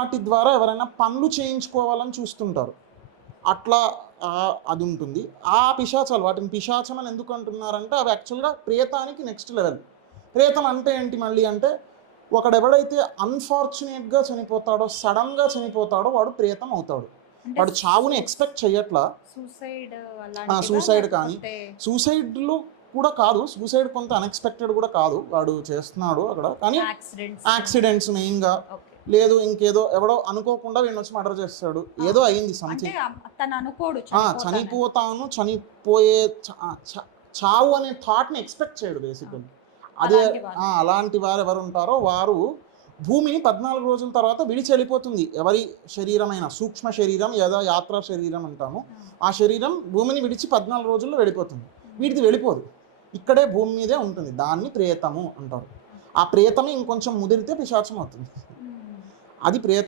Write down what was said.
వాటి ద్వారా ఎవరైనా పనులు చేయించుకోవాలని చూస్తుంటారు. అట్లా అది ఉంటుంది. ఆ పిశాచాలు, వాటిని పిశాచం అని ఎందుకు అంటున్నారంటే అవి యాక్చువల్గా ప్రేతానికి నెక్స్ట్ లెవెల్. ప్రేతం అంటే ఏంటి మళ్ళీ అంటే, ఒకడెవడైతే అన్ఫార్చునేట్గా చనిపోతాడో, సడన్గా చనిపోతాడో వాడు ప్రేతం అవుతాడు. వాడు చావుని ఎక్స్పెక్ట్ చెయ్యట్లా. సూసైడ్ కానీ, సూసైడ్లు కూడా కాదు, సూసైడ్ కొంత అన్ఎక్స్పెక్టెడ్ కూడా కాదు, వాడు చేస్తున్నాడు అక్కడ. కానీ యాక్సిడెంట్స్ మెయిన్గా, లేదు ఇంకేదో ఎవడో అనుకోకుండా వీడిని వచ్చి మర్డర్ చేస్తాడు, ఏదో అయింది సంథింగ్, చనిపోయే చావు అనే థాట్ని ఎక్స్పెక్ట్ చేయడు బేసికల్లీ. అదే అలాంటి వారు ఎవరు ఉంటారో వారు భూమిని 14 రోజుల తర్వాత విడిచి వెళ్ళిపోతుంది. ఎవరి శరీరమైనా, సూక్ష్మ శరీరం లేదా యాత్రా శరీరం అంటాము, ఆ శరీరం భూమిని విడిచి 14 రోజుల్లో వెళ్ళిపోతుంది. వీటిది వెళ్ళిపోదు, ఇక్కడే భూమి మీదే ఉంటుంది. దాన్ని ప్రేతము అంటారు. ఆ ప్రేతమే ఇంకొంచెం ముదిరితే పిశాచం అవుతుంది. అది ప్రేత